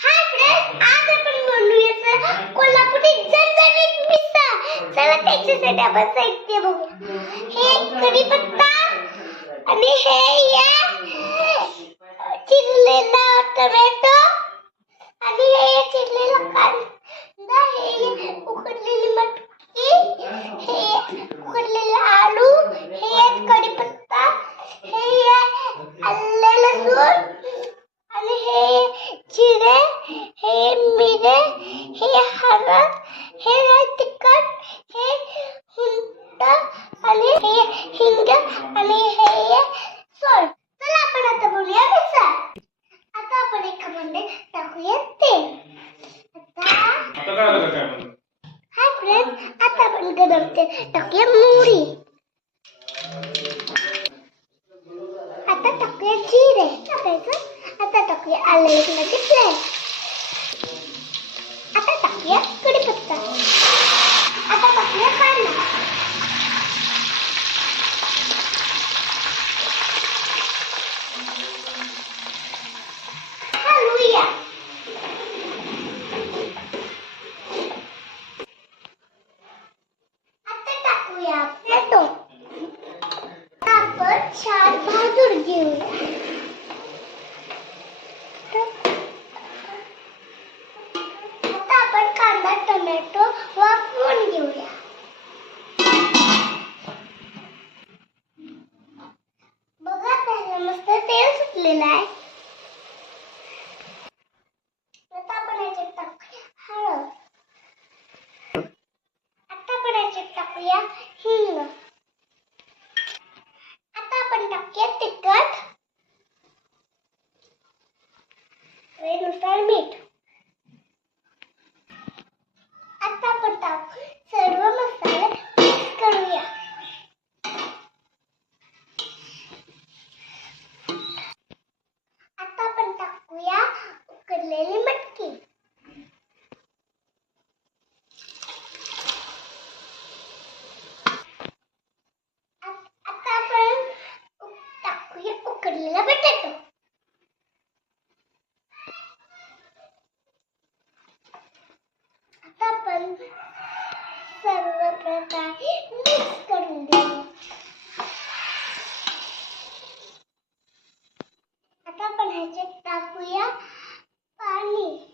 Hi friends आज आपण बनवूया कोल्हापुरी झणझणीत मिसळ चला त्याच्यासाठी आपण साहित्य बघू हे कढीपत्ता आणि हे या चिरलेला टोमॅटो आणि हे चिरलेला कांदा हे उकडलेली मटकी हे उकडलेला आलू हे कढीपत्ता हे आलं लसूण आणि हे जिरे हे मिरे हे हळद हे आहे तिखट हे हुंट आणि हे हिंग आणि हे सोल चला आपण आता बोलूया मिसळ आता भांडे टाकूया तेल आता आता काय आलं काय म्हणून हाय फ्रेंड्स आता आपण गरम तेल टाकूया मोहरी आता टाकूया जिरे टाकायचं आता टाकूया आलं लसणाची पेस्ट आता टाकूया कढीपत्ता आता टाकूया कांदा हलवूया आता टाकूया टोमॅटो आपण छान भाजून घेऊया आता आपण कांदा टोमॅटो वाफवून घेऊया बघा त्याला मस्त तेल सुटलेलं आहे आता आपण याच्यात टाकूया हळद. आता आपण याच्यात टाकूया हिंग. आता आपण तिखट चवीनुसार मीठ आता आपण टाकू सर्व मसाले मिक्स करूया आता आपण टाकूया उकडलेली मटकी आत- आता आपण उ- टाकूया बटाटो. आता आपण सर्व प्रकारे मिक्स करून आता आपण ह्याच्यात टाकूया पाणी.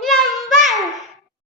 number